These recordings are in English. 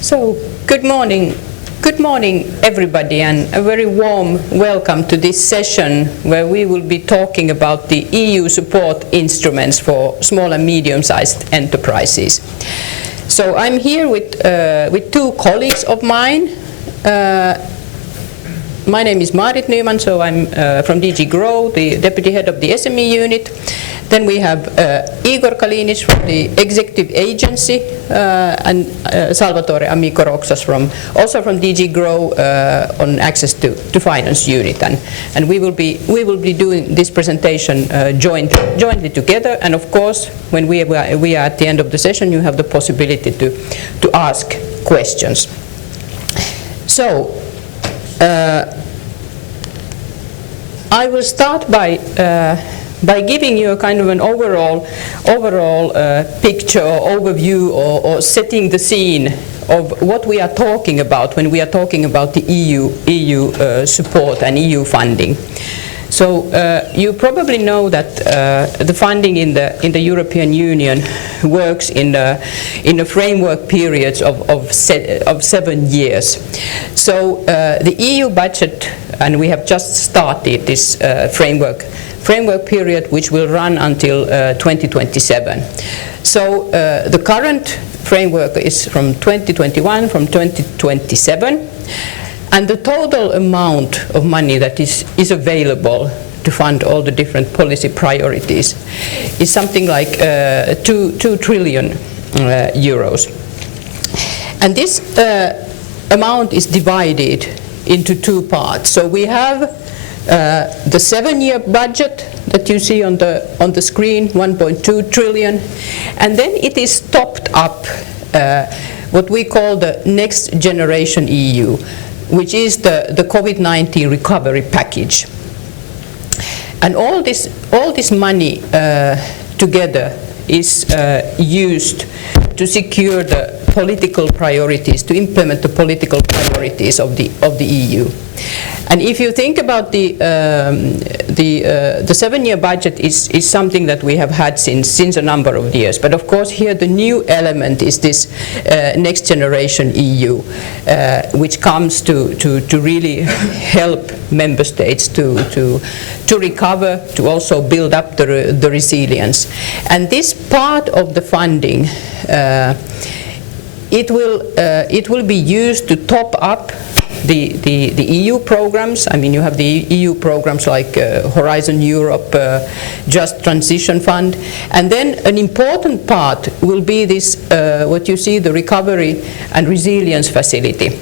So, good morning everybody, and a very warm welcome to this session where we will be talking about the EU support instruments for small and medium-sized enterprises. So I'm here with two colleagues of mine. My name is Marit Nyman, so I'm from DG Grow, the deputy head of the SME unit. Then we have Igor Kalinic from the executive agency and Salvatore Amico Roxas also from DG Grow on access to finance unit. And we will be doing this presentation jointly together. And of course, when we are at the end of the session, you have the possibility to ask questions. So I will start by giving you a kind of an overall picture or overview or setting the scene of what we are talking about when we are talking about the EU support and EU funding. So you probably know that the funding in the European Union works in a framework periods of 7 years. So the EU budget, and we have just started this framework period, which will run until 2027. So the current framework is from 2021, from 2027, and the total amount of money that is available to fund all the different policy priorities is something like 2 trillion euros. And this amount is divided into two parts. So we have the 7-year budget that you see on the screen, 1.2 trillion, and then it is topped up what we call the Next Generation EU, which is the COVID-19 recovery package. And all this money together is used to secure the political priorities, to implement the political priorities of the EU. And if you think about the 7-year budget is something that we have had since a number of years. But of course here the new element is this Next Generation EU, which comes to really help member states to recover, to also build up the resilience. And this part of the funding, it will be used to top up the EU programs. I mean, you have the EU programs like Horizon Europe, Just Transition Fund, and then an important part will be this, what you see, the Recovery and Resilience Facility,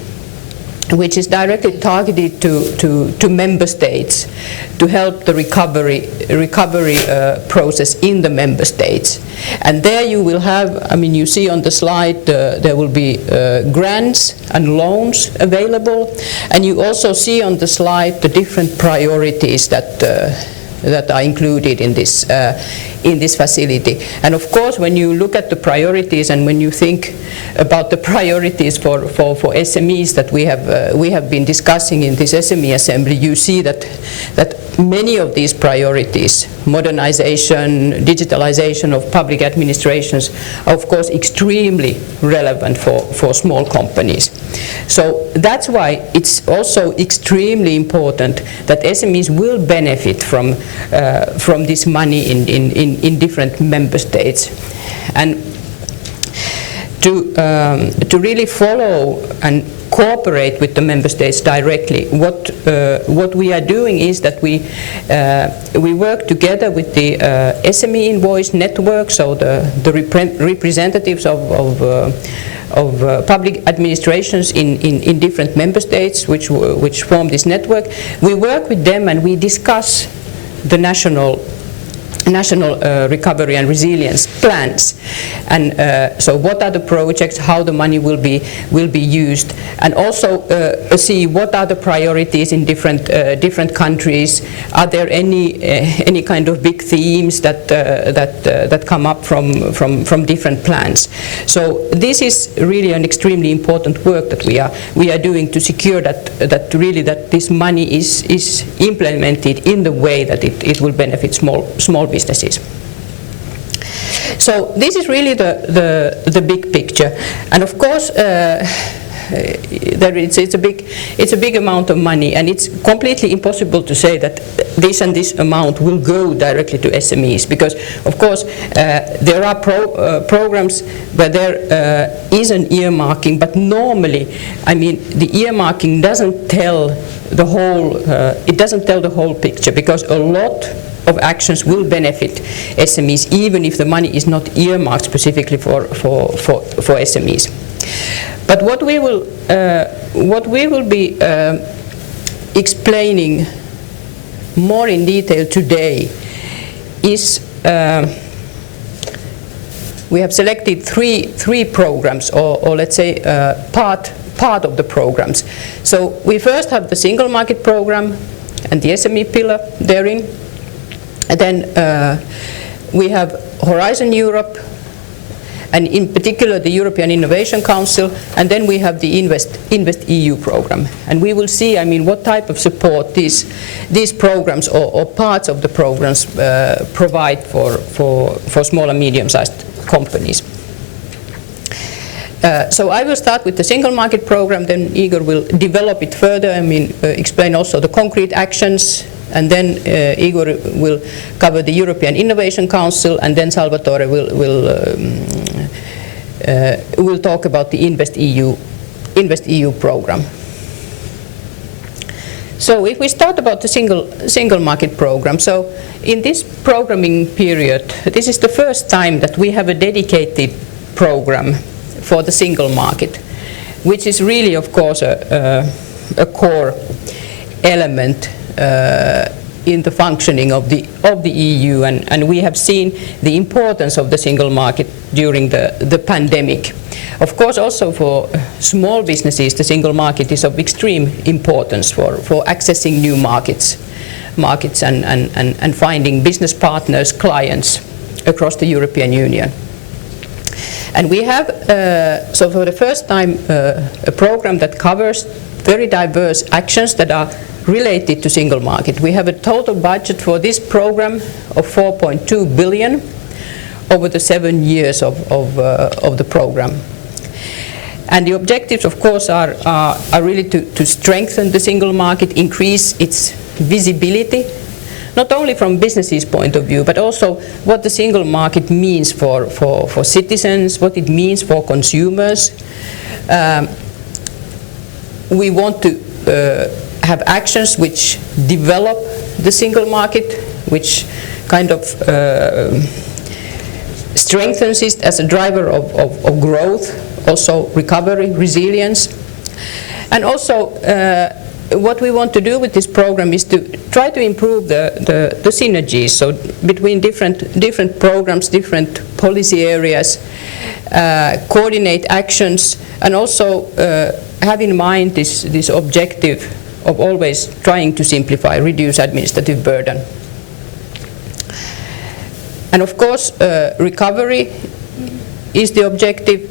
which is directly targeted to member states to help the recovery process in the member states. And there you will have, I mean, you see on the slide there will be grants and loans available, and you also see on the slide the different priorities that are included in this facility. And of course, when you look at the priorities and when you think about the priorities for SMEs that we have been discussing in this SME Assembly, you see that many of these priorities, modernization, digitalization of public administrations, are of course extremely relevant for small companies. So that's why it's also extremely important that SMEs will benefit from this money in different member states. And to really follow and cooperate with the member states directly, what we are doing is that we work together with the SME Invoice network, so the representatives of public administrations in different member states which form this network. We work with them and we discuss the national recovery and resilience plans, and so what are the projects, how the money will be used, and also see what are the priorities in different countries. Are there any kind of big themes that come up from different plans? So this is really an extremely important work that we are doing to secure that this money is implemented in the way that it will benefit small businesses. So this is really the big picture, and of course it's a big amount of money, and it's completely impossible to say that this and this amount will go directly to SMEs, because of course there are programs where there is an earmarking, but normally, I mean, the earmarking doesn't tell the whole picture, because a lot of actions will benefit SMEs, even if the money is not earmarked specifically for SMEs. But what we will be explaining more in detail today is we have selected three programs, or let's say part of the programs. So we first have the single market program and the SME pillar therein. And then we have Horizon Europe, and in particular the European Innovation Council, and then we have the Investio program. And we will see, I mean, what type of support these programs or parts of the programs provide for small and medium-sized companies. So I will start with the single market program, then Igor will develop it further, I mean, explain also the concrete actions, and then Igor will cover the European Innovation Council, and then Salvatore will talk about the Investio program. So if we start about the single market program, so in this programming period, this is the first time that we have a dedicated program for the single market, which is really, of course, a core element in the functioning of the EU, and we have seen the importance of the single market during the pandemic. Of course, also for small businesses, the single market is of extreme importance for accessing new markets and finding business partners, clients across the European Union. And we have, so for the first time, a program that covers very diverse actions that are related to single market. We have a total budget for this program of 4.2 billion over the 7 years of the program. And the objectives, of course, are really to strengthen the single market, increase its visibility, not only from businesses' point of view, but also what the single market means for citizens, what it means for consumers. We want to have actions which develop the single market, which kind of strengthens it as a driver of growth, also recovery, resilience. And also what we want to do with this program is to try to improve the synergies, so between different programs, different policy areas, coordinate actions, and also have in mind this objective of always trying to simplify, reduce administrative burden. And of course, recovery is the objective,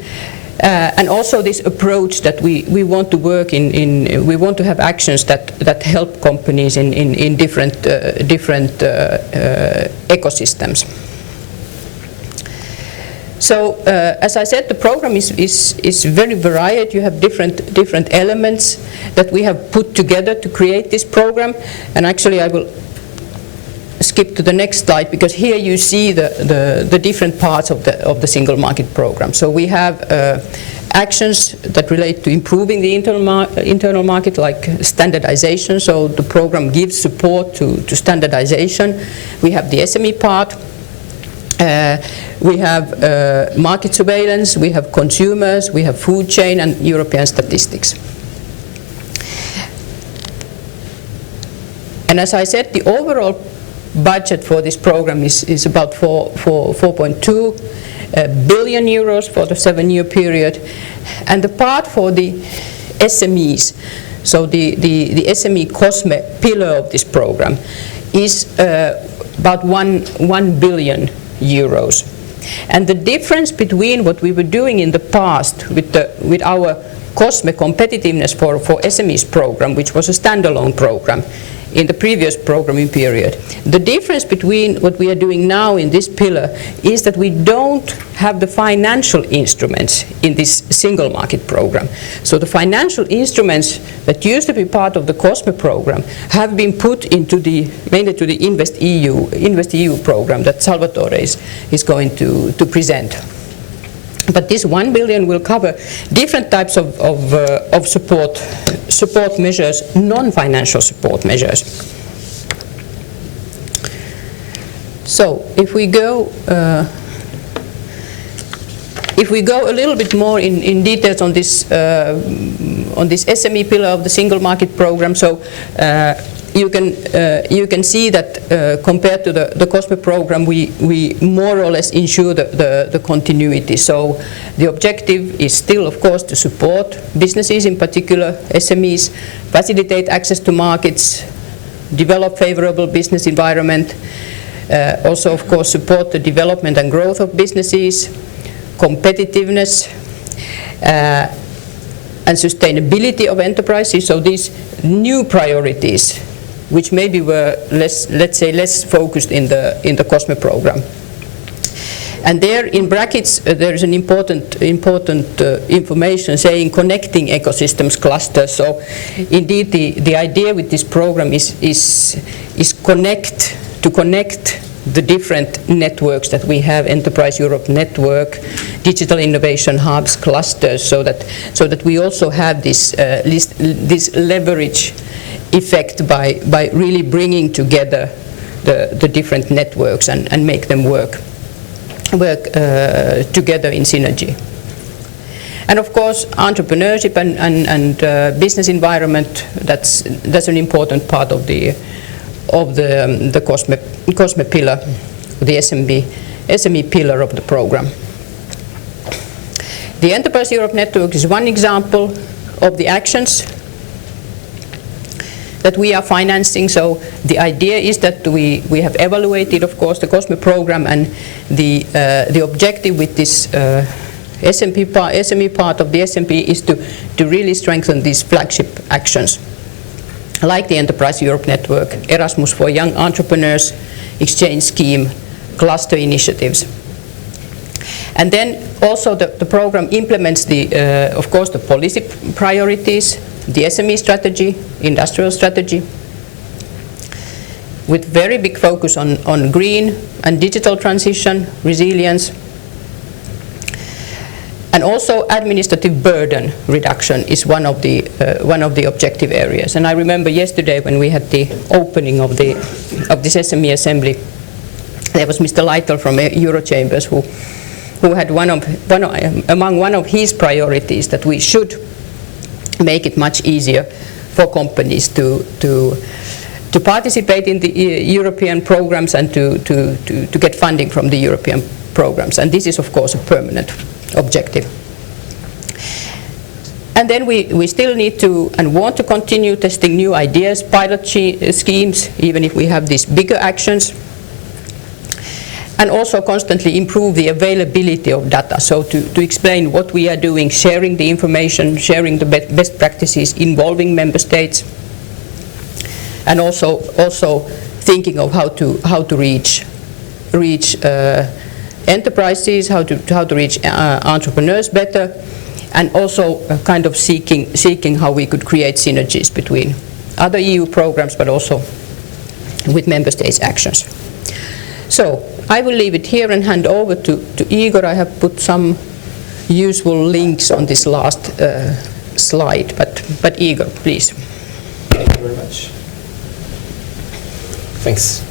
and also this approach that we want to work in we want to have actions that help companies in different ecosystems. So as I said, the program is very varied. You have different elements that we have put together to create this program. And actually I will skip to the next slide, because here you see the different parts of the single market program. So we have actions that relate to improving the internal market, like standardization. So the program gives support to standardization. We have the SME part. We have market surveillance, we have consumers, we have food chain, and European statistics. And as I said, the overall budget for this program is about 4.2 billion euros for the 7-year period. And the part for the SMEs, so the SME COSME pillar of this program, is about 1 billion euros. And the difference between what we were doing in the past with our COSME competitiveness for SMEs program, which was a standalone program, in the previous programming period. The difference between what we are doing now in this pillar is that we don't have the financial instruments in this single market program. So the financial instruments that used to be part of the COSME program have been put into mainly to the Investio program that Salvatore is going to present. But this 1 billion will cover different types of support measures, non-financial support measures. So if we go a little bit more in details on this SME pillar of the single market program, so you can see that compared to the COSME program, we more or less ensure the continuity. So the objective is still, of course, to support businesses, in particular SMEs, facilitate access to markets, develop favorable business environment, also, of course, support the development and growth of businesses, competitiveness, and sustainability of enterprises. So these new priorities, which maybe were less focused in the COSME program. And there in brackets there is an important information saying connecting ecosystems cluster. So indeed the idea with this program is to connect the different networks that we have, Enterprise Europe network, digital innovation hubs, clusters, so that we also have this leverage effect by really bringing together the different networks and make them work together in synergy. And of course, entrepreneurship and business environment, that's an important part of the COSME pillar, the SME pillar of the program. The Enterprise Europe Network is one example of the actions that we are financing. So the idea is that we have evaluated, of course, the COSME program, and the objective with this SME part of the SMP is to really strengthen these flagship actions, like the Enterprise Europe Network, Erasmus for young entrepreneurs, exchange scheme, cluster initiatives. And then also the program implements of course, the policy priorities, the SME strategy, industrial strategy, with very big focus on green and digital transition, resilience, and also administrative burden reduction is one of the objective areas. And I remember yesterday when we had the opening of this SME Assembly, there was Mr. Lytle from Eurochambers who had among one of his priorities that we should make it much easier for companies to participate in the European programs and to get funding from the European programs. And this is, of course, a permanent objective. And then we still need to and want to continue testing new ideas, pilot schemes, even if we have these bigger actions. And also constantly improve the availability of data. So to explain what we are doing, sharing the information, sharing the best practices, involving member states, and also thinking of how to reach enterprises, how to reach entrepreneurs better, and also kind of seeking how we could create synergies between other EU programs, but also with member states' actions. So I will leave it here and hand over to Igor. I have put some useful links on this last slide, but Igor, please. Thank you very much. Thanks.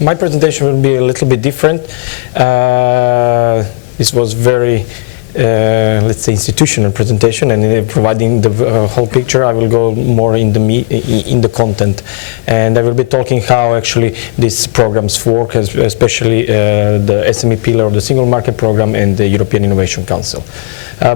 My presentation will be a little bit different. This was very let's say institutional presentation, and in providing the whole picture I will go more in the content, and I will be talking how actually these programs work, especially the SME pillar of the single market program and the European Innovation Council.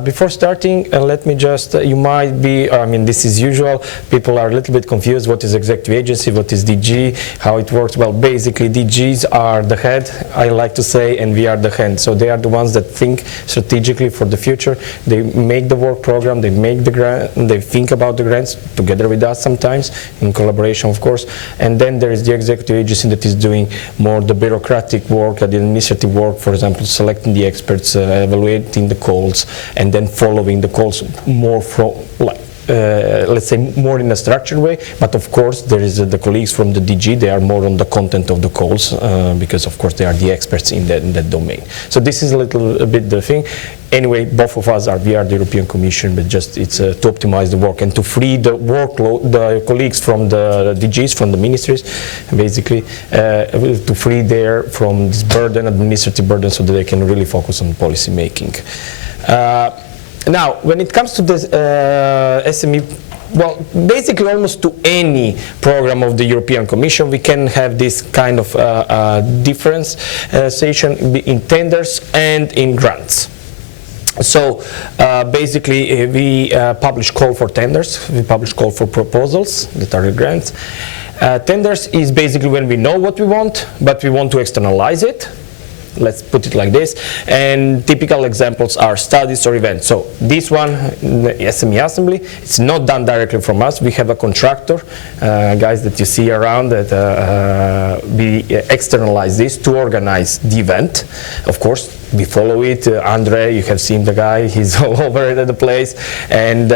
Before starting, let me just, you might be, I mean, this is usual, people are a little bit confused, what is executive agency, what is DG, how it works. Well, basically DGs are the head, I like to say, and we are the hand. So they are the ones that think strategically basically for the future. They make the work program, they make the grant, they think about the grants together with us sometimes, in collaboration of course, and then there is the executive agency that is doing more the bureaucratic work, the administrative work, for example, selecting the experts, evaluating the calls, and then following the calls more from, let's say, more in a structured way. But of course there is the colleagues from the DG, they are more on the content of the calls, because of course they are the experts in that domain. So this is a little bit the thing. Anyway, both of us we are the European Commission, but just it's to optimize the work and to free the workload, the colleagues from the DGs, from the ministries, basically, to free there from this burden, administrative burden, so that they can really focus on policy making. Now, when it comes to the SME, well, basically almost to any program of the European Commission, we can have this kind of differentiation in tenders and in grants. So basically we publish call for tenders, we publish call for proposals that are the grants. Tenders is basically when we know what we want, but we want to externalize it. Let's put it like this, and typical examples are studies or events. So this one, the SME Assembly, it's not done directly from us. We have a contractor, guys that you see around, that we externalize this to organize the event. Of course, we follow it. Andre, you have seen the guy, he's all over the place. And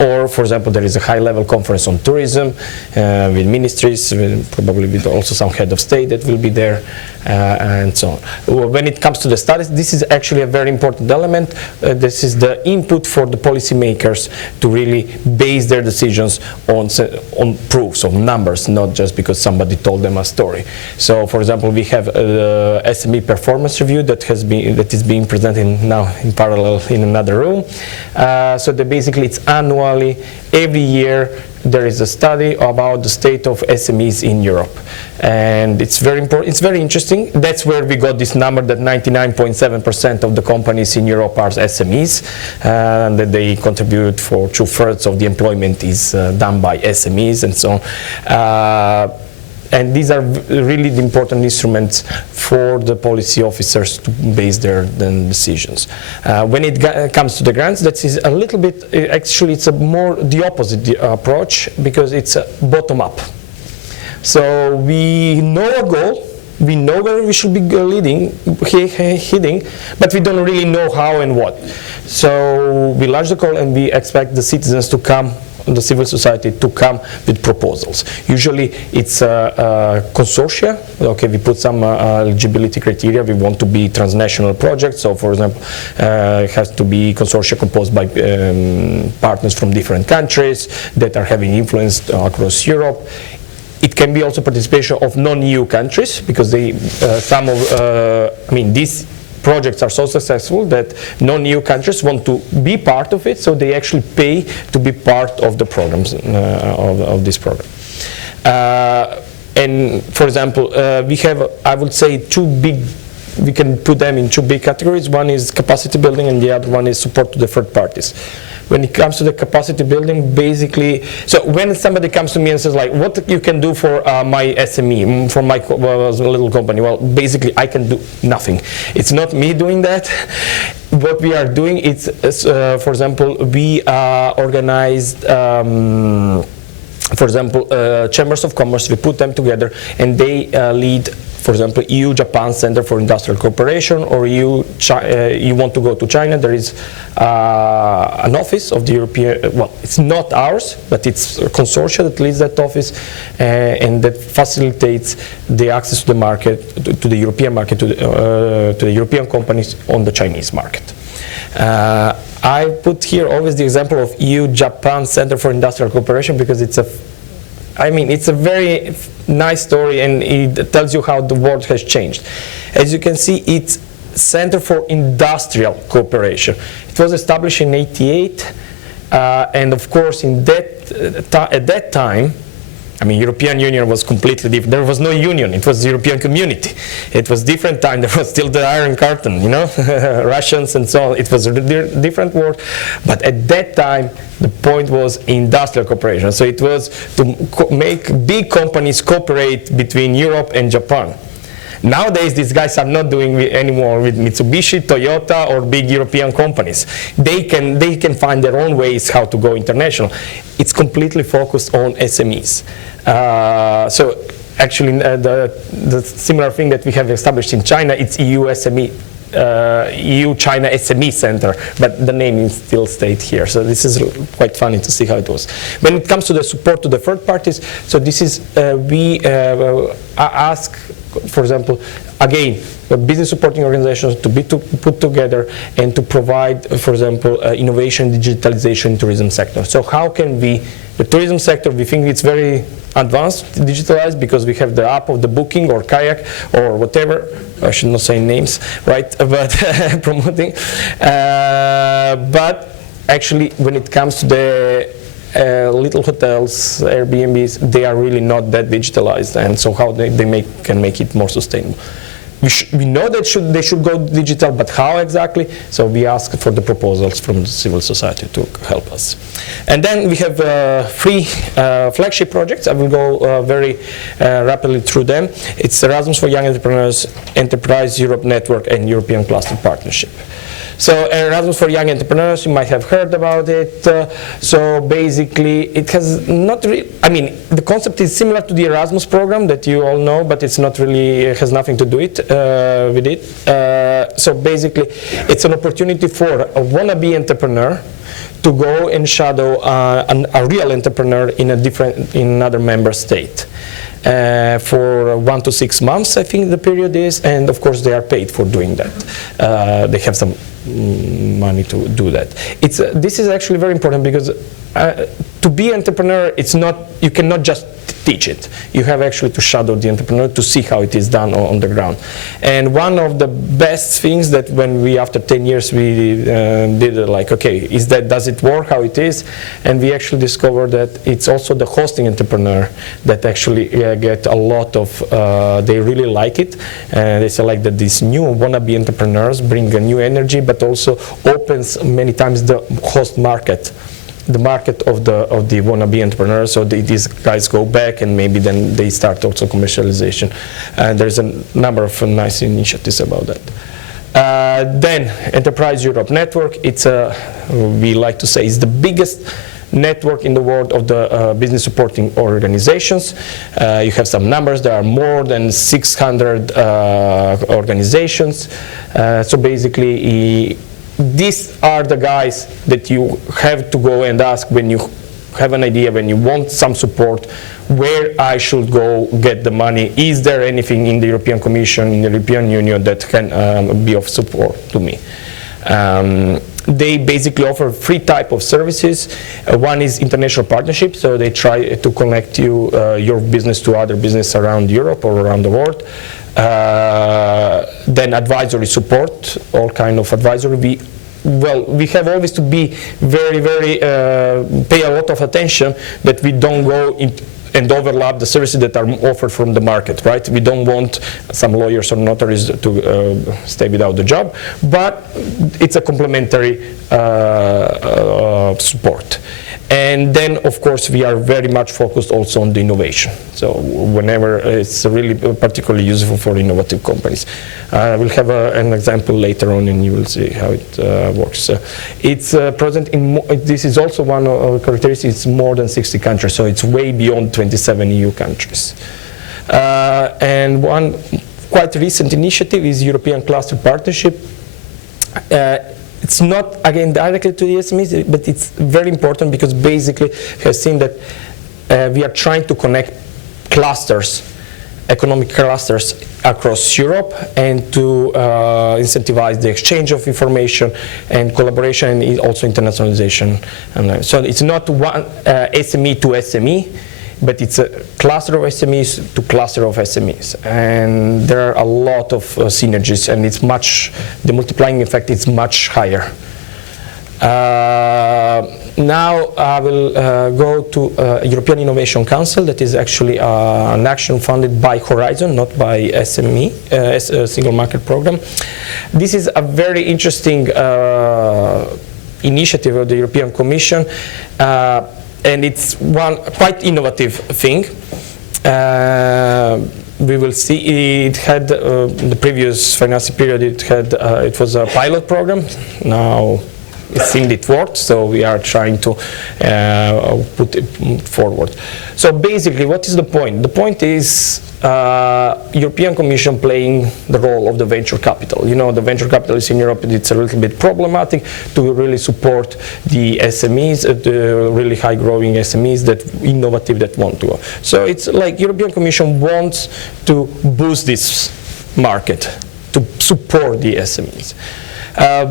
or, for example, there is a high-level conference on tourism with ministries, probably with also some head of state that will be there. And so on. When it comes to the studies, this is actually a very important element. This is the input for the policymakers to really base their decisions on proofs, on numbers, not just because somebody told them a story. So, for example, we have the SME performance review that is being presented now in parallel in another room. So that basically it's annually, every year, there is a study about the state of SMEs in Europe. And it's very important, it's very interesting. That's where we got this number that 99.7% of the companies in Europe are SMEs, and that they contribute for 2/3 of the employment is done by SMEs and so on. And these are really the important instruments for the policy officers to base their decisions. When it comes to the grants, that is a little bit, actually it's a more the opposite approach, because it's bottom-up. So we know a goal, we know where we should be heading, but we don't really know how and what. So we launch the call and we expect the citizens to come, the civil society to come with proposals. Usually it's a consortia. Okay, we put some eligibility criteria. We want to be transnational projects. So, for example, it has to be consortia composed by partners from different countries that are having influence across Europe. It can be also participation of non-EU countries, because they, these projects are so successful that non-EU countries want to be part of it, so they actually pay to be part of the programs of this program. And for example, we have, I would say, we can put them in two big categories. One is capacity building and the other one is support to the third parties. When it comes to the capacity building, basically, so when somebody comes to me and says, like, what you can do for my SME, for my little company, well, basically I can do nothing. It's not me doing that. What we are doing is, for example, we organized, for example, chambers of commerce. We put them together and they lead, for example, EU-Japan Center for Industrial Cooperation, or you want to go to China, there is an office of the European, well, it's not ours, but it's a consortia that leads that office, and that facilitates the access to the market, to the European market, to the European companies on the Chinese market. I put here always the example of EU-Japan Center for Industrial Cooperation, because it's a very nice story, and it tells you how the world has changed. As you can see, it's Center for Industrial Cooperation. It was established in '88, and of course, at that time, I mean, European Union was completely different. There was no union. It was the European Community. It was different time. There was still the Iron Curtain, you know, Russians and so on. It was a different world. But at that time, the point was industrial cooperation. So it was to make big companies cooperate between Europe and Japan. Nowadays, these guys are not doing anymore with Mitsubishi, Toyota, or big European companies. They can find their own ways how to go international. It's completely focused on SMEs. So actually, the similar thing that we have established in China, it's EU SME. EU-China SME Center, but the name is still stayed here. So this is quite funny to see how it was. When it comes to the support to the third parties, so this is, we ask, for example, again, business supporting organizations to be put together and to provide, for example, innovation, digitalization in tourism sector. So how can we, the tourism sector, we think it's very advanced, digitalized, because we have the app of the booking or kayak or whatever. I should not say names, right? But promoting. But actually, when it comes to the little hotels, Airbnbs, they are really not that digitalized, and so how they can make it more sustainable. We know that they should go digital, but how exactly? So we ask for the proposals from the civil society to help us. And then we have 3 flagship projects. I will go very rapidly through them. It's Erasmus for Young Entrepreneurs, Enterprise Europe Network, and European Cluster Partnership. So Erasmus for Young Entrepreneurs, you might have heard about it. So basically, it has not really, I mean, the concept is similar to the Erasmus program that you all know, but it's not really, it has nothing to do with it. So basically, it's an opportunity for a wannabe entrepreneur to go and shadow a real entrepreneur in another member state. For 1 to 6 months, I think the period is, and of course they are paid for doing that. They have some money to do that. This is actually very important because to be an entrepreneur, it's not, you cannot just teach it. You have actually to shadow the entrepreneur to see how it is done on the ground. And one of the best things that when we, after 10 years, we did like, okay, does it work, how it is? And we actually discovered that it's also the hosting entrepreneur that actually get a lot of, they really like it. They say like that these new wannabe entrepreneurs bring a new energy, but also opens many times the host market. The market of the wannabe entrepreneurs, so these guys go back and maybe then they start also commercialization. And there's a number of nice initiatives about that. Then Enterprise Europe Network, it's we like to say, it's the biggest network in the world of the business supporting organizations. You have some numbers, there are more than 600 organizations. So basically, these are the guys that you have to go and ask when you have an idea, when you want some support, where I should go get the money. Is there anything in the European Commission, in the European Union that can be of support to me? They basically offer 3 types of services. One is international partnership, so they try to connect you, your business to other business around Europe or around the world. Then advisory support, all kind of advisory. We have always to be very, very, pay a lot of attention that we don't go and overlap the services that are offered from the market, right? We don't want some lawyers or notaries to stay without the job, but it's a complementary support. And then, of course, we are very much focused also on the innovation. So whenever it's really particularly useful for innovative companies. We'll have an example later on and you will see how it works. It's present in, this is also one of the characteristics, it's more than 60 countries, so it's way beyond 27 EU countries. And one quite recent initiative is European Cluster Partnership. It's not, again, directly to the SMEs, but it's very important because basically we have seen that we are trying to connect clusters, economic clusters across Europe and to incentivize the exchange of information and collaboration and also internationalization. And so it's not one SME to SME, but it's a cluster of SMEs to cluster of SMEs. And there are a lot of synergies, and it's much, the multiplying effect is much higher. Now I will go to European Innovation Council, that is actually an action funded by Horizon, not by SME, Single Market Program. This is a very interesting initiative of the European Commission. And it's one quite innovative thing. we will see it had the previous financing period. It was a pilot program. Now it seemed it worked, so we are trying to put it forward. So basically, what is the point? The point is European Commission playing the role of the venture capital. You know, the venture capitalists in Europe, it's a little bit problematic to really support the SMEs, the really high-growing SMEs that innovative that want to go. So it's like European Commission wants to boost this market, to support the SMEs.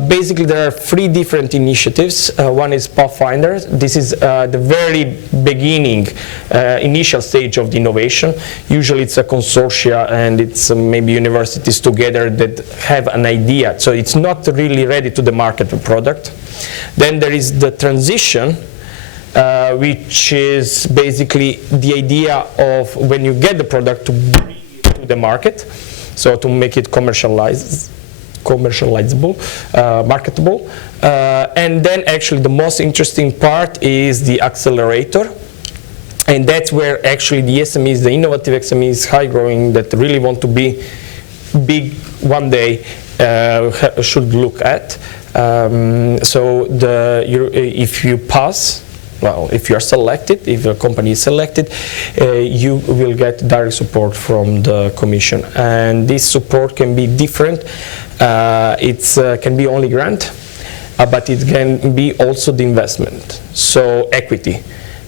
Basically, there are 3 different initiatives. One is Pathfinder. This is the very beginning, initial stage of the innovation. Usually it's a consortia and it's maybe universities together that have an idea. So it's not really ready to the market product. Then there is the transition, which is basically the idea of when you get the product to bring it to the market, so to make it commercializable, marketable. And then actually the most interesting part is the accelerator. And that's where actually the SMEs, the innovative SMEs, high growing, that really want to be big one day, should look at. So if you pass, well, if you are selected, if a company is selected, you will get direct support from the Commission. And this support can be different. It can be only grant, but it can be also the investment, so equity,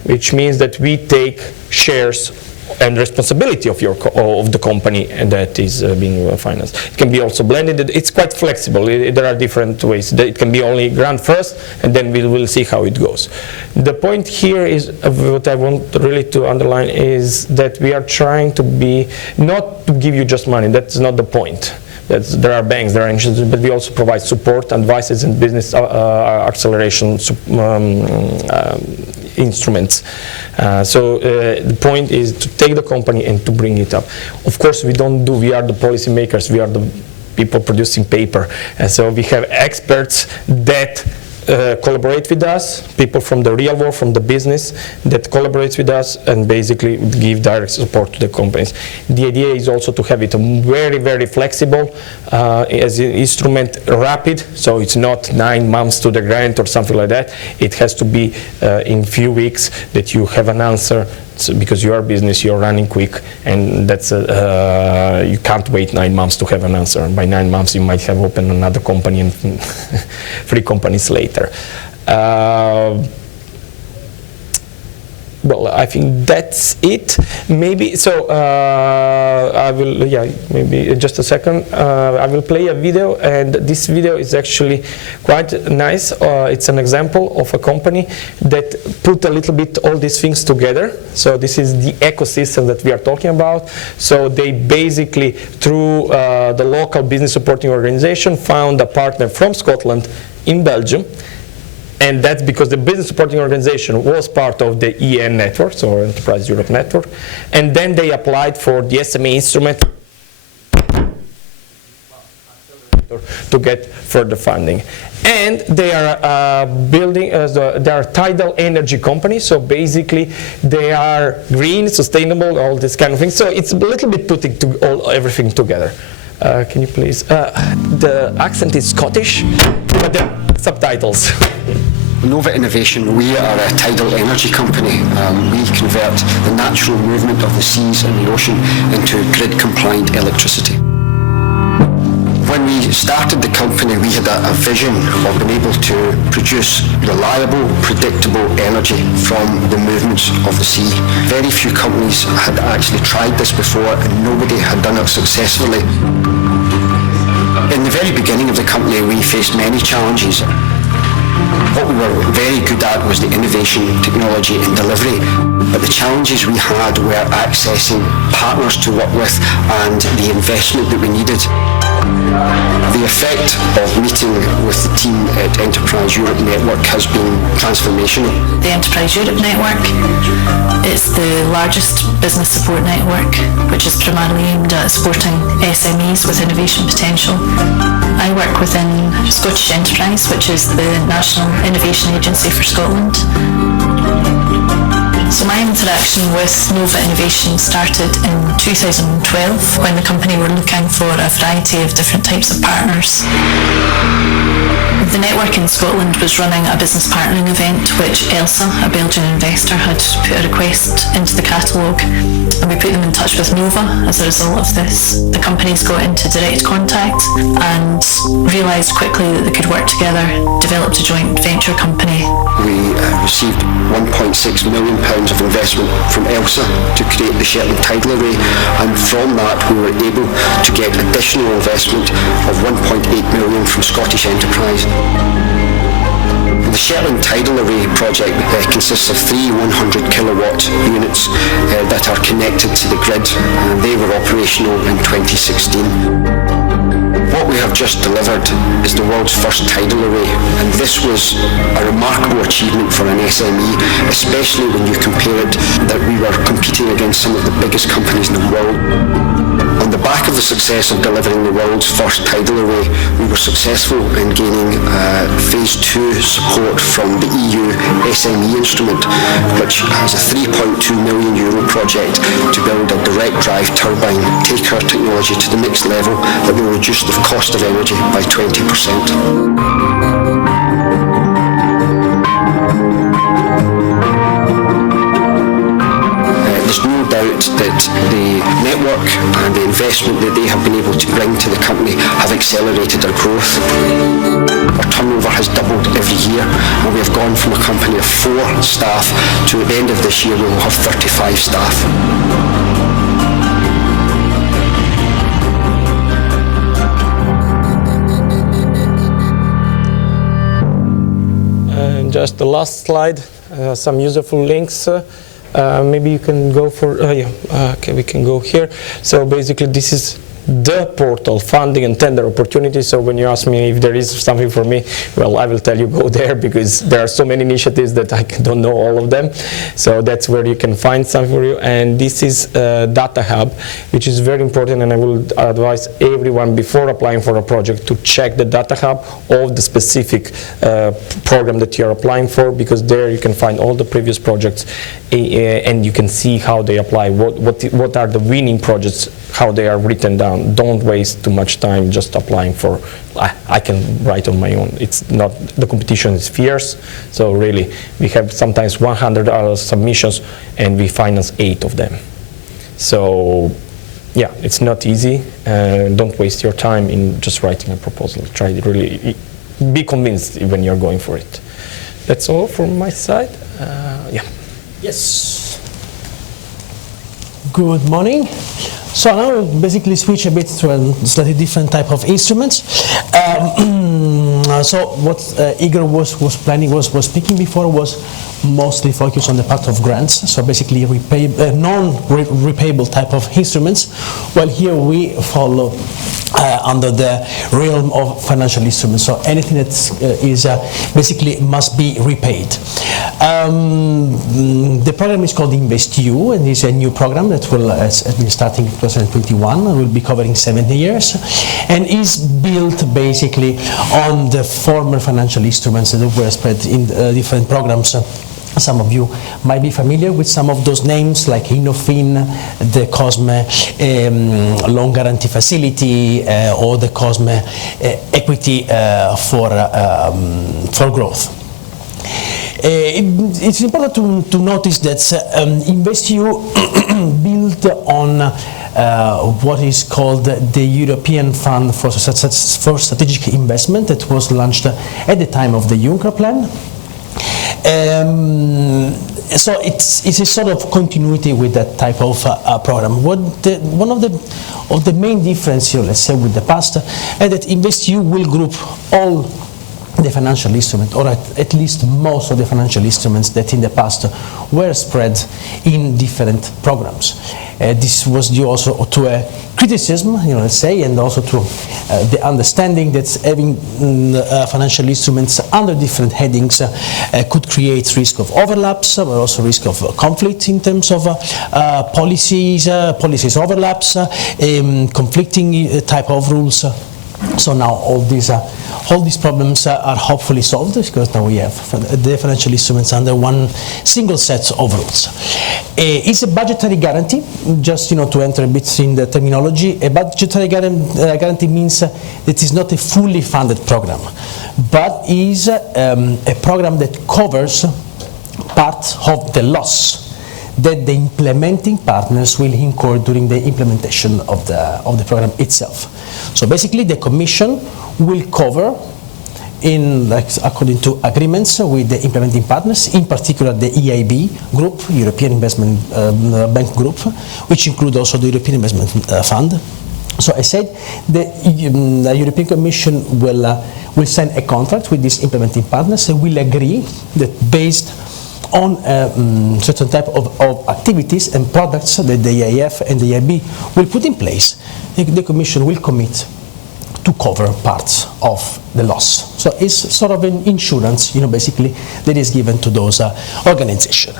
which means that we take shares and responsibility of the company that is being financed. It can be also blended. It's quite flexible. There are different ways. It can be only grant first, and then we will see how it goes. The point here is, what I want really to underline is that we are trying to be, not to give you just money. That's not the point. There are banks, there are institutions, but we also provide support, advices, and business acceleration instruments. So the point is to take the company and to bring it up. Of course, we are the policy makers, we are the people producing paper. And so we have experts that collaborate with us, people from the real world, from the business, that collaborates with us and basically give direct support to the companies. The idea is also to have it very, very flexible as an instrument, rapid, so it's not 9 months to the grant or something like that. It has to be in few weeks that you have an answer. So because you are a business, you're running quick, and that's you can't wait 9 months to have an answer. And by 9 months, you might have opened another company and 3 companies later. Well, I think that's it. Maybe so. I will, maybe just a second. I will play a video, and this video is actually quite nice. It's an example of a company that put a little bit all these things together. So this is the ecosystem that we are talking about. So they basically, through the local business supporting organization, found a partner from Scotland in Belgium. And that's because the business supporting organization was part of the EN network, so Enterprise Europe network. And then they applied for the SME instrument to get further funding. And they are building, they are tidal energy company, so basically they are green, sustainable, all this kind of thing. So it's a little bit putting everything together. Can you please? The accent is Scottish, but the subtitles. Nova Innovation, we are a tidal energy company. We convert the natural movement of the seas and the ocean into grid-compliant electricity. When we started the company, we had a vision of being able to produce reliable, predictable energy from the movements of the sea. Very few companies had actually tried this before, and nobody had done it successfully. In the very beginning of the company, we faced many challenges. What we were very good at was the innovation, technology and delivery. But the challenges we had were accessing partners to work with and the investment that we needed. The effect of meeting with the team at Enterprise Europe Network has been transformational. The Enterprise Europe Network is the largest business support network, which is primarily aimed at supporting SMEs with innovation potential. I work within Scottish Enterprise, which is the National Innovation Agency for Scotland. So my interaction with Nova Innovation started in 2012 when the company were looking for a variety of different types of partners. The network in Scotland was running a business partnering event which Elsa, a Belgian investor, had put a request into the catalogue, and we put them in touch with Nova as a result of this. The companies got into direct contact and realised quickly that they could work together, developed a joint venture company. We received £1.6 million of investment from Elsa to create the Shetland Tidal Array, and from that we were able to get additional investment of £1.8 million from Scottish Enterprise. The Shetland Tidal Array project consists of 3 100 kilowatt units that are connected to the grid. They were operational in 2016. What we have just delivered is the world's first tidal array, and this was a remarkable achievement for an SME, especially when you compare it that we were competing against some of the biggest companies in the world. On the back of the success of delivering the world's first tidal array, we were successful in gaining phase 2 support from the EU SME instrument, which has a €3.2 million project to build a direct drive turbine, take our technology to the next level that will reduce the cost of energy by 20%. That the network and the investment that they have been able to bring to the company have accelerated our growth. Our turnover has doubled every year, and we have gone from a company of 4 staff to at the end of this year we will have 35 staff. And just the last slide, some useful links. Maybe you can go for, okay, we can go here. So basically this is the portal, funding and tender opportunities. So when you ask me if there is something for me, well, I will tell you go there, because there are so many initiatives that I don't know all of them. So that's where you can find something for you. And this is Data Hub, which is very important, and I will advise everyone before applying for a project to check the Data Hub of the specific program that you're applying for, because there you can find all the previous projects and you can see how they apply, what are the winning projects, how they are written down. Don't waste too much time just applying for, I can write on my own. It's not, the competition is fierce, so really we have sometimes 100 submissions and we finance 8 of them. So yeah, it's not easy. Don't waste your time in just writing a proposal. Try to really be convinced when you're going for it. That's all from my side. Yeah. Yes. Good morning. So now we'll basically switch a bit to a slightly different type of instruments. So what Igor was speaking before was mostly focused on the part of grants, so basically non-repayable type of instruments, while here we follow under the realm of financial instruments, so anything that is basically must be repaid. The program is called Investio, and is a new program that will has been starting in 2021 and will be covering 70 years, and is built basically on the former financial instruments that were spread in different programs. Some of you might be familiar with some of those names, like Innofin, the COSME Loan Guarantee Facility, or the COSME Equity for Growth. It's important to notice that Investio built on what is called the European Fund for Strategic Investment that was launched at the time of the Juncker Plan. So it's a sort of continuity with that type of program. One of the main differences, let's say, with the past, is that Investio will group all the financial instruments, or at least most of the financial instruments that in the past were spread in different programs. This was due also to a criticism, let's say, and also to the understanding that having financial instruments under different headings could create risk of overlaps, but also risk of conflict in terms of policies overlaps, conflicting type of rules. So now all these all these problems are hopefully solved, because now we have the financial instruments under one single set of rules. It's a budgetary guarantee, just to enter a bit in the terminology. A budgetary guarantee means that it's not a fully funded program, but is a program that covers part of the loss that the implementing partners will incur during the implementation of the program itself. So basically, the Commission will cover, according to agreements with the implementing partners, in particular the EIB group, European Investment Bank group, which include also the European Investment Fund. So I said the European Commission will sign a contract with these implementing partners and will agree that based on certain type of activities and products that the EIF and the EIB will put in place, the Commission will commit to cover parts of the loss. So it's sort of an insurance, basically, that is given to those organizations.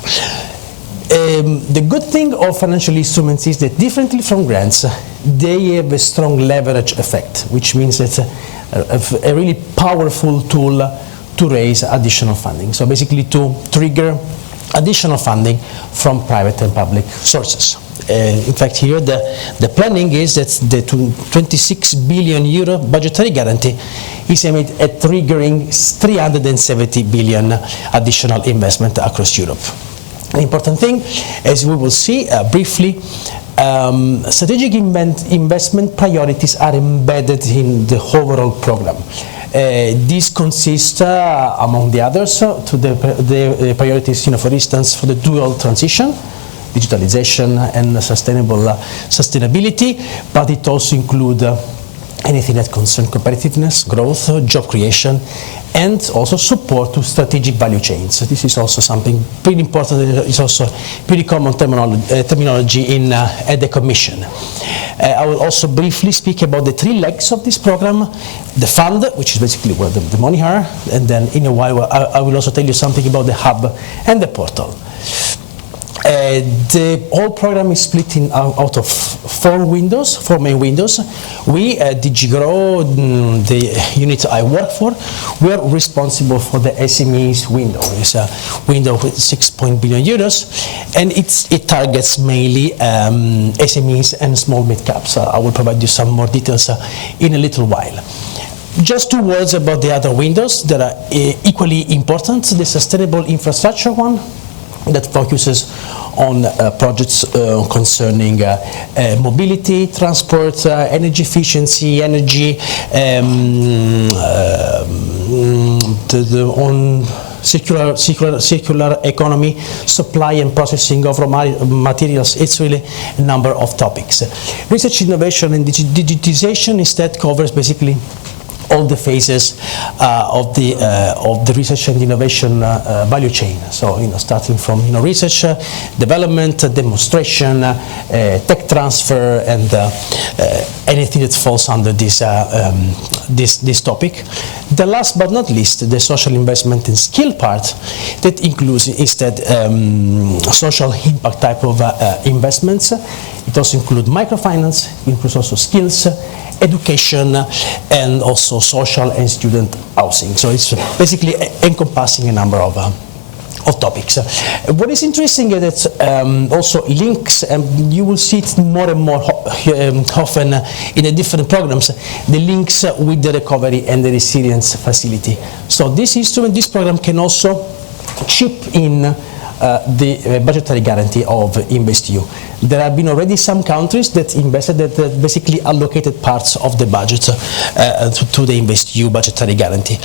The good thing of financial instruments is that, differently from grants, they have a strong leverage effect, which means it's a really powerful tool to raise additional funding. So basically to trigger additional funding from private and public sources. In fact, here the planning is that the 26 billion euro budgetary guarantee is aimed at triggering 370 billion additional investment across Europe. An important thing, as we will see briefly, strategic investment priorities are embedded in the overall program. These consist, among the others, to the priorities, for instance, for the dual transition, digitalization and sustainability, but it also includes anything that concerns competitiveness, growth, job creation, and also support to strategic value chains. So this is also something pretty important. It's also pretty common terminology at the Commission. I will also briefly speak about the three legs of this program: the fund, which is basically where the money are, and then in a while I will also tell you something about the hub and the portal. The whole program is split out of four main windows. We at DG GROW, the unit I work for, we are responsible for the SMEs window. It's a window with 6 billion euros, and it targets mainly SMEs and small mid-caps. I will provide you some more details in a little while. Just 2 words about the other windows that are equally important. The sustainable infrastructure one, that focuses on projects concerning mobility, transport, energy efficiency, energy, on circular economy, supply and processing of raw materials. It's really a number of topics. Research, innovation, and digitization instead covers basically all the phases of the research and innovation value chain. So, starting from research, development, demonstration, tech transfer, and anything that falls under this topic. The last but not least, the social investment and skill part, that includes instead social impact type of investments. It also includes microfinance, it includes also skills, education, and also social and student housing. So it's basically encompassing a number of topics. What is interesting is that also links, and you will see it more and more often in the different programs, the links with the recovery and the resilience facility. So this instrument, this program can also chip in the budgetary guarantee of Investio. There have been already some countries that invested, that basically allocated parts of the budget to the Investio budgetary guarantee.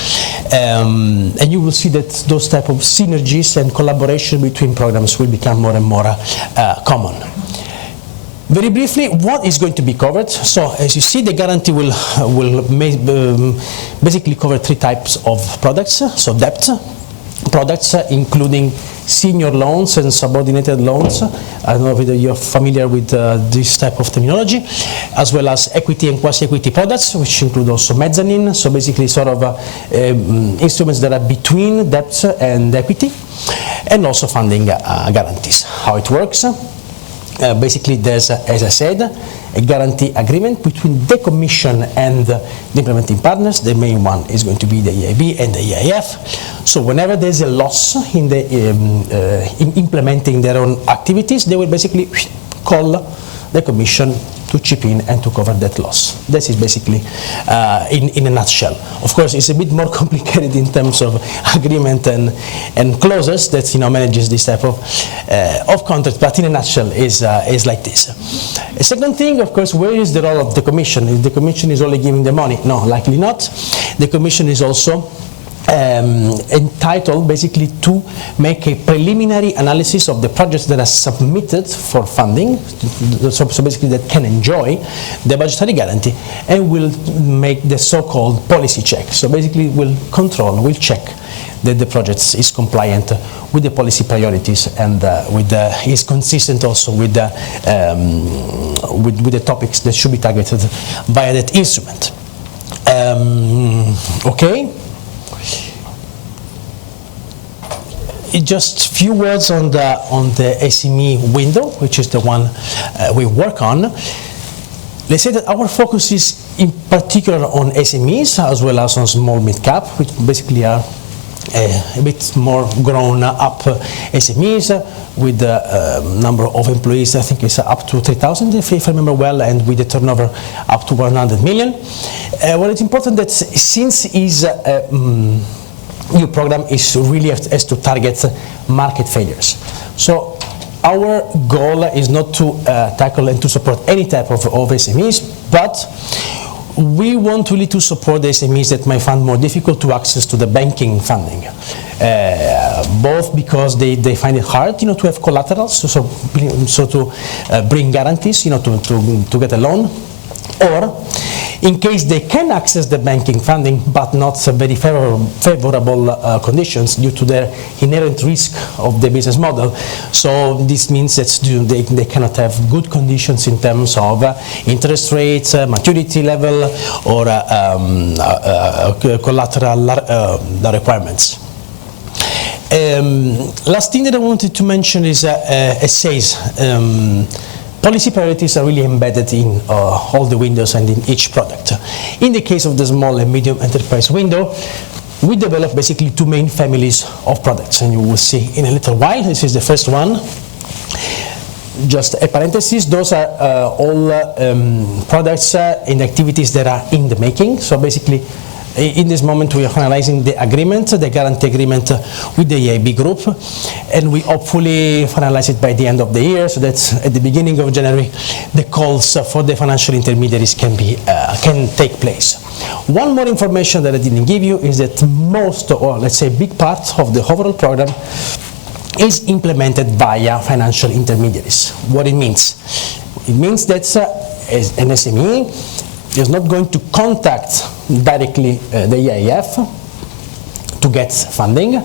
And you will see that those type of synergies and collaboration between programs will become more and more common. Very briefly, what is going to be covered? So, as you see, the guarantee will basically cover 3 types of products. So, debt products, including senior loans and subordinated loans. I don't know whether you're familiar with this type of terminology, as well as equity and quasi-equity products, which include also mezzanine, so basically sort of instruments that are between debt and equity, and also funding guarantees. How it works? basically there's, as I said, a guarantee agreement between the Commission and the implementing partners. The main one is going to be the EIB and the EIF. So whenever there's a loss in the in implementing their own activities, they will basically call the Commission to chip in and to cover that loss. This is basically in a nutshell. Of course, it's a bit more complicated in terms of agreement and clauses that manages this type of contract, but in a nutshell is like this. A second thing, of course, where is the role of the Commission? If the Commission is only giving the money, no, likely not. The Commission is also entitled basically to make a preliminary analysis of the projects that are submitted for funding, so basically that can enjoy the budgetary guarantee, and will make the so-called policy check. So basically will control, will check that the project is compliant with the policy priorities and is consistent also with the topics that should be targeted via that instrument. Okay. Just a few words on the SME window, which is the one we work on. Let's say that our focus is in particular on SMEs as well as on small mid-cap, which basically are a bit more grown-up SMEs with a number of employees. I think it's up to 3,000 if I remember well, and with a turnover up to 100 million. Well, it's important that since is new program is really has to target market failures. So our goal is not to tackle and to support any type of SMEs, but we want really to support the SMEs that might find more difficult to access to the banking funding, both because they find it hard, to have collaterals, so to bring guarantees, to get a loan, or in case they can access the banking funding but not very favorable conditions due to their inherent risk of the business model. So this means that they cannot have good conditions in terms of interest rates, maturity level, or collateral requirements. Last thing that I wanted to mention is SAs. Policy priorities are really embedded in all the windows and in each product. In the case of the small and medium enterprise window, we develop basically two main families of products, and you will see in a little while. This is the first one. Just a parenthesis, those are all products and activities that are in the making. So basically, in this moment, we are finalizing the agreement, the guarantee agreement with the EIB group, and we hopefully finalize it by the end of the year, so that at the beginning of January, the calls for the financial intermediaries can take place. One more information that I didn't give you is that most, or let's say big part of the overall program is implemented via financial intermediaries. What it means? It means that as an SME is not going to contact directly the EIF to get funding,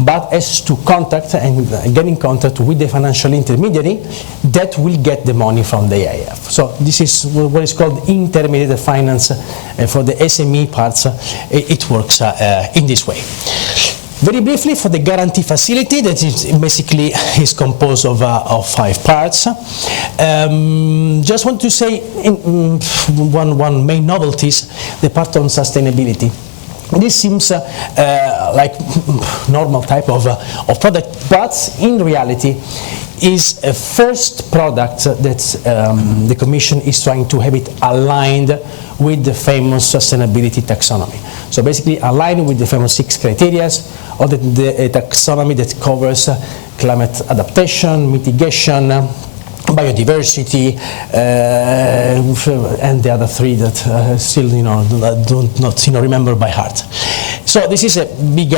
but has to contact and get in contact with the financial intermediary that will get the money from the EIF. So this is what is called intermediate finance for the SME parts. It works in this way. Very briefly, for the guarantee facility, that is basically is composed of 5 parts. Just want to say one main novelty is the part on sustainability. This seems like normal type of product, but in reality is a first product that the Commission is trying to have it aligned with the famous sustainability taxonomy. So basically aligned with the famous 6 criteria of the taxonomy that covers climate adaptation, mitigation, biodiversity, and the other 3 that still do not remember by heart. So this is a big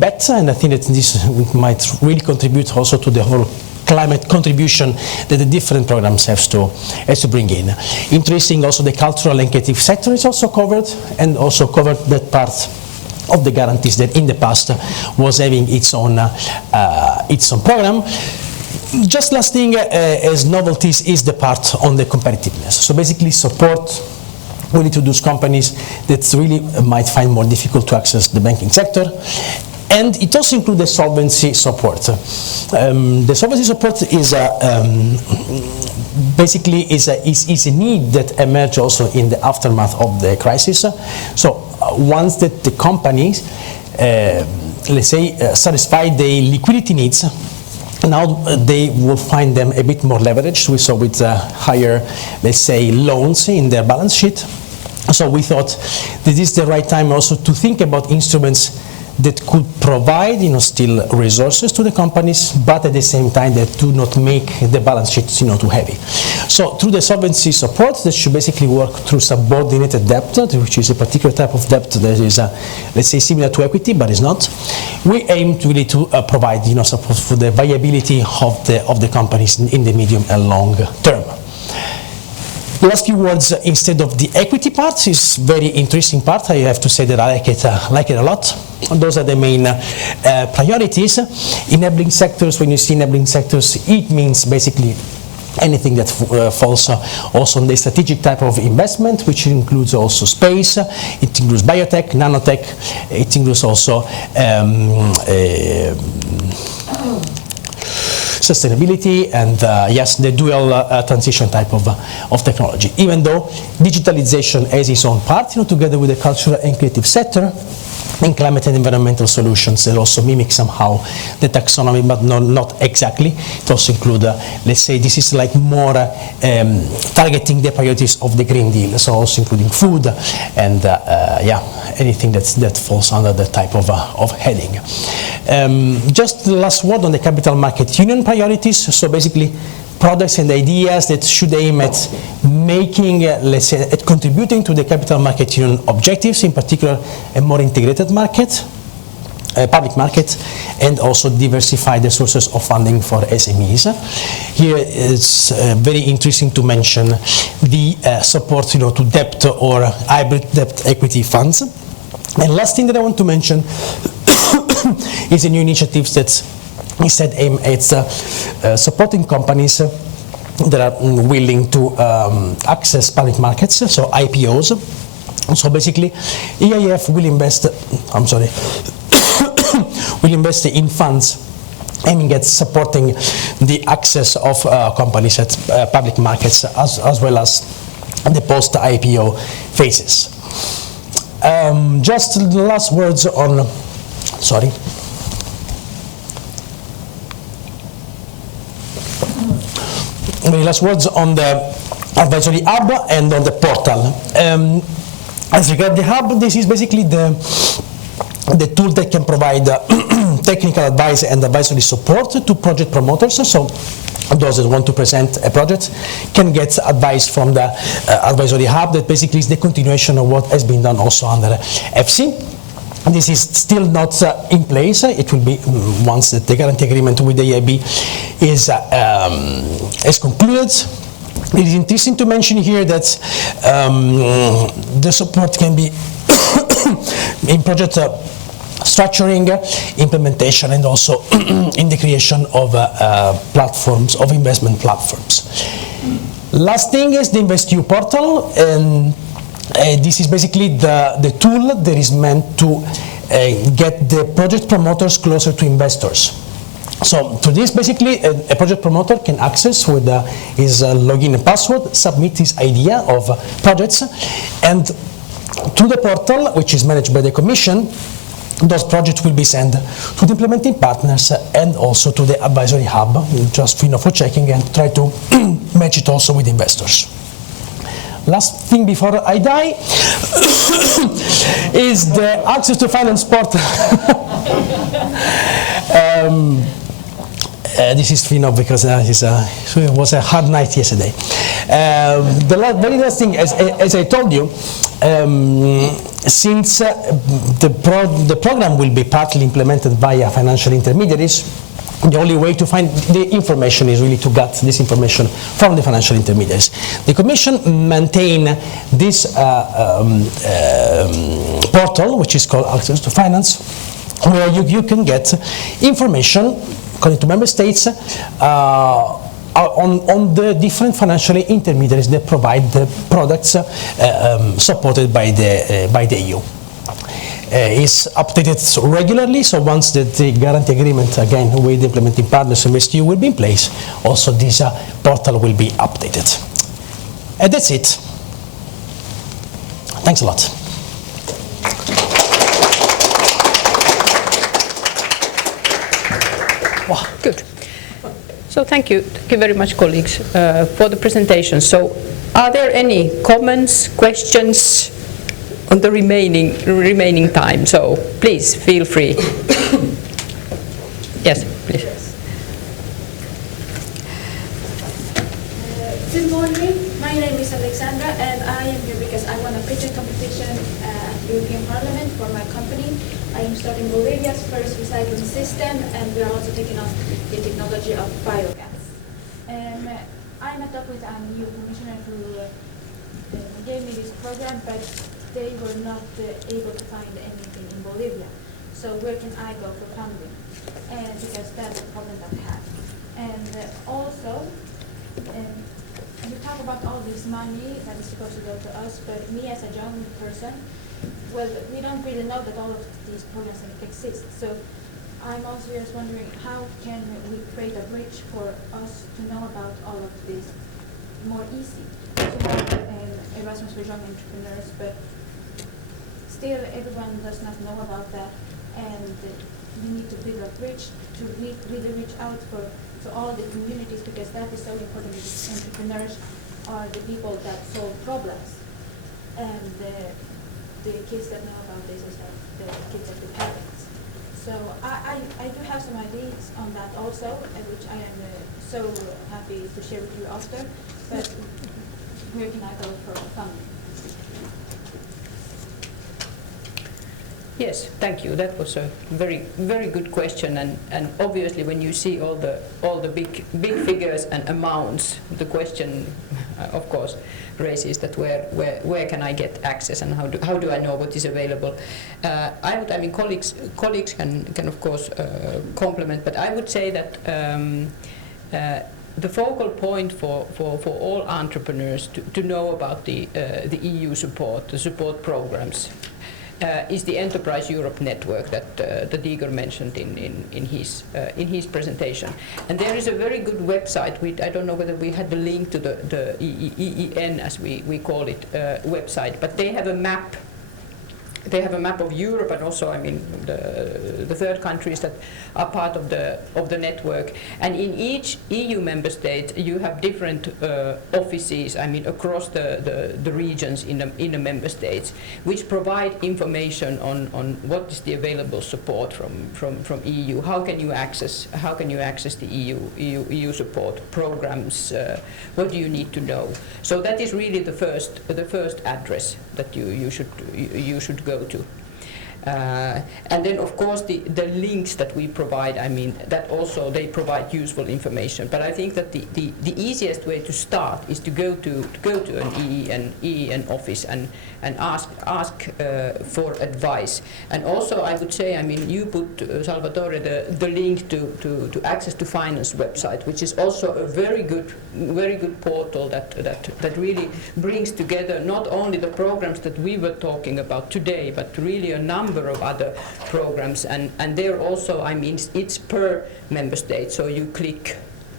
bet, and I think that this might really contribute also to the whole climate contribution that the different programs has to bring in. Interesting also, the cultural and creative sector is also covered, and also covered that part of the guarantees that in the past was having its own program. Just last thing as novelties is the part on the competitiveness. So basically support really to those companies that really might find more difficult to access the banking sector. And it also includes the solvency support. The solvency support is basically is a need that emerged also in the aftermath of the crisis. So once that the companies, let's say, satisfy their liquidity needs, now they will find them a bit more leveraged. We saw with higher, let's say, loans in their balance sheet. So we thought this is the right time also to think about instruments that could provide, still resources to the companies, but at the same time that do not make the balance sheets, too heavy. So through the solvency support, that should basically work through subordinated debt, which is a particular type of debt that is, let's say, similar to equity, but is not. We aim to really provide, support for the viability of the companies in the medium and long term. Last few words, instead of the equity part, is very interesting part. I have to say that I like it a lot. Those are the main priorities. Enabling sectors, when you see enabling sectors, it means basically anything that falls also on the strategic type of investment, which includes also space, it includes biotech, nanotech, it includes also sustainability and yes, the dual transition type of technology. Even though digitalization has its own part, together with the cultural and creative sector, in climate and environmental solutions that also mimic somehow the taxonomy, but not exactly. It also include, let's say, this is like more targeting the priorities of the Green Deal, so also including food and yeah, anything that falls under that type of heading. Just the last word on the capital market union priorities. So basically, products and ideas that should aim at making, let's say, at contributing to the capital market union objectives, in particular a more integrated market, public market, and also diversify the sources of funding for SMEs. Here it's very interesting to mention the support, to debt or hybrid debt equity funds. And last thing that I want to mention is the new initiatives that instead aim at supporting companies that are willing to access public markets, so IPOs. So basically, EIF will invest, will invest in funds aiming at supporting the access of companies at public markets as well as the post-IPO phases. Just the last words on, last words on the advisory hub and on the portal. As regards the hub, this is basically the tool that can provide technical advice and advisory support to project promoters. So those that want to present a project can get advice from the advisory hub that basically is the continuation of what has been done also under FC. This is still not in place. It will be once the guarantee agreement with the EIB is concluded. It is interesting to mention here that the support can be in project structuring, implementation, and also in the creation of platforms, of investment platforms. Last thing is the Investio Portal, and this is basically the tool that is meant to get the project promoters closer to investors. So to this, basically, a project promoter can access with his login and password, submit his idea of projects, and to the portal, which is managed by the Commission, those projects will be sent to the implementing partners and also to the advisory hub, just for checking and try to match it also with investors. Last thing before I die is the access to finance portal. This is because it was a hard night yesterday. The very last thing, as I told you, since the program will be partly implemented via financial intermediaries, the only way to find the information is really to get this information from the financial intermediaries. The Commission maintain this portal, which is called Access to Finance, where you can get information according to member states on the different financial intermediaries that provide the products supported by the EU. is updated regularly, so once the guarantee agreement, again, with implementing partners and Investio will be in place, also this portal will be updated. And that's it. Thanks a lot. Wow. Good. So thank you very much, colleagues, for the presentation. So are there any comments, questions on the remaining time? So please feel free. Yes, please. Good morning. My name is Alexandra, and I am here because I won a pitching competition at the European Parliament for my company. I am starting Bolivia's first recycling system, and we are also taking on the technology of biogas. I met up with a new commissioner who gave me this program, but they were not able to find anything in Bolivia. So where can I go for funding? And because that's the problem that I have. And also, you talk about all this money that is supposed to go to us, but me as a young person, well, we don't really know that all of these programs exist. So I'm also just wondering, how can we create a bridge for us to know about all of this more easy? Erasmus for young entrepreneurs, but still everyone does not know about that, and we need to build a bridge to really reach out to all the communities, because that is so important. Entrepreneurs are the people that solve problems, and the kids that know about this is the kids of the parents. So I do have some ideas on that also, which I am so happy to share with you after, but where can I go for funding? Yes, thank you. That was a very good question, and obviously when you see all the big figures and amounts, the question, of course, raises that where can I get access, and how do I know what is available? I mean, colleagues can of course complement, but I would say that the focal point for all entrepreneurs to know about the EU support, the support programs, is the Enterprise Europe network that Igor mentioned in his presentation. And there is a very good website. I don't know whether we had the link to the EEN, as we call it, website, but they have a map. They have a map of Europe, and also, I mean, the third countries that are part of the network. And in each EU member state, you have different offices, I mean, across the regions in the member states, which provide information on what is the available support from EU. How can you access the EU support programs? What do you need to know? So that is really the first address that you should go to. And then, of course, the links that we provide, I mean, that also they provide useful information. But I think that the easiest way to start is to go to an EEN office and ask for advice. And also, I would say, I mean, you put, Salvatore, the link to Access to Finance website, which is also a very good portal that really brings together not only the programs that we were talking about today, but really a number of other programs, and there also, I mean, it's per member state. So you click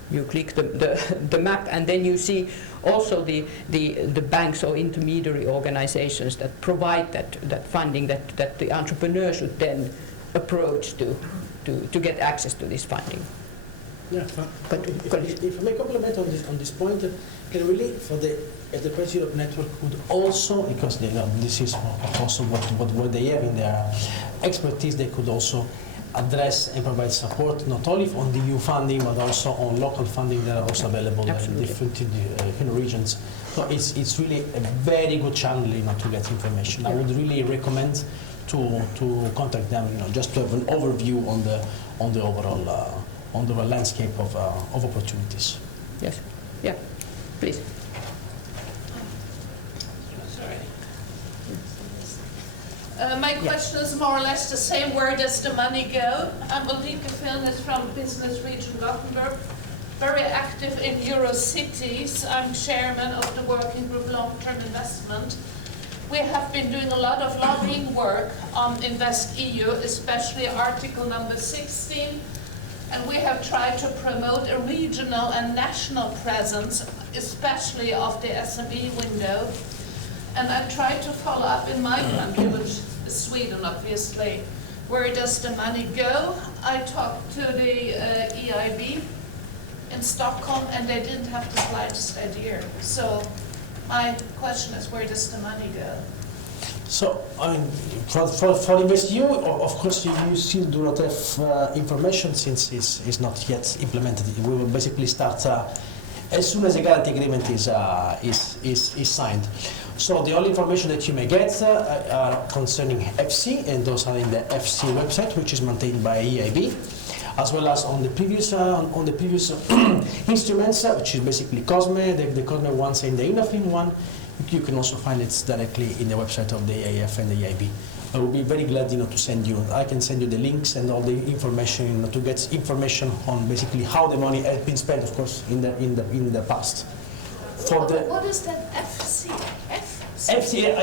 the map, and then you see also the banks or intermediary organizations that provide that funding that the entrepreneur should then approach to get access to this funding. Yeah, but if I may compliment on this point, really for the Enterprise Europe network would also, because this is also what they have in their expertise, they could also address and provide support not only on the EU funding but also on local funding that are also available in different regions. So it's really a very good channel, to get information. I would really recommend to contact them, just to have an overview on the overall landscape of opportunities. Yes. Yeah. Please. My question is more or less the same. Where does the money go? I'm Ulrike Vilnes from Business Region Gothenburg, very active in Eurocities. I'm chairman of the working group Long-Term Investment. we have been doing a lot of lobbying work on InvestEU, especially Article number 16, and we have tried to promote a regional and national presence, especially of the SME window. And I tried to follow up in my country, which is Sweden, obviously. Where does the money go? I talked to the EIB in Stockholm, and they didn't have the slightest idea. So my question is, where does the money go? So, for Investio, of course, you still do not have information since it's not yet implemented. We will basically start as soon as the guarantee agreement is signed. So the only information that you may get are concerning FC, and those are in the FC website, which is maintained by EIB, as well as on the previous instruments, which is basically COSME, the COSME ones and the INAFIN one. You can also find it directly in the website of the AIF and the EIB. I will be very glad, to send you. I can send you the links and all the information to get information on basically how the money has been spent, of course, in the past. What is that FC? FC,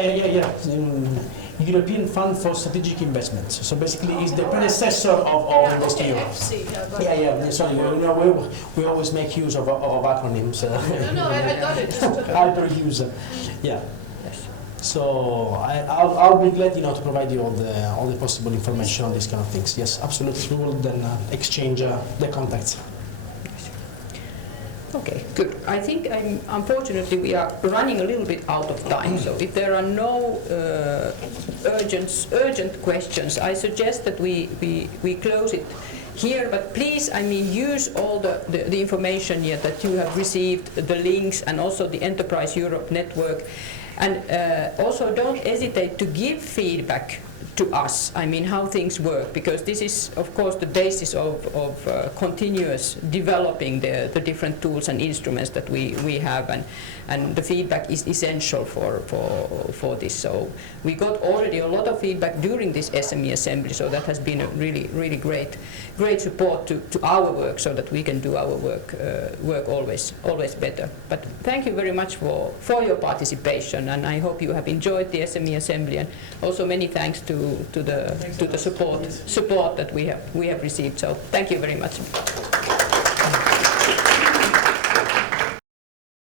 European Fund for Strategic Investments. So basically, it's the predecessor of Investio. FC. Sorry, we always make use of acronyms. No, I got it. Hyper-user. Yeah. So I'll be glad, to provide you all the possible information on these kind of things. Yes, absolutely. We will then exchange the contacts. Okay, good. I think, unfortunately, we are running a little bit out of time. So if there are no urgent questions, I suggest that we close it here. But please, use all the information here that you have received, the links, and also the Enterprise Europe network. And also don't hesitate to give feedback to us, how things work, because this is, of course, the basis of continuous developing the different tools and instruments that we have, and the feedback is essential for this. So we got already a lot of feedback during this SME Assembly, so that has been a really great support to our work, so that we can do our work always better. But thank you very much for your participation, and I hope you have enjoyed the SME Assembly, and also many thanks to the support that we have received. So thank you very much.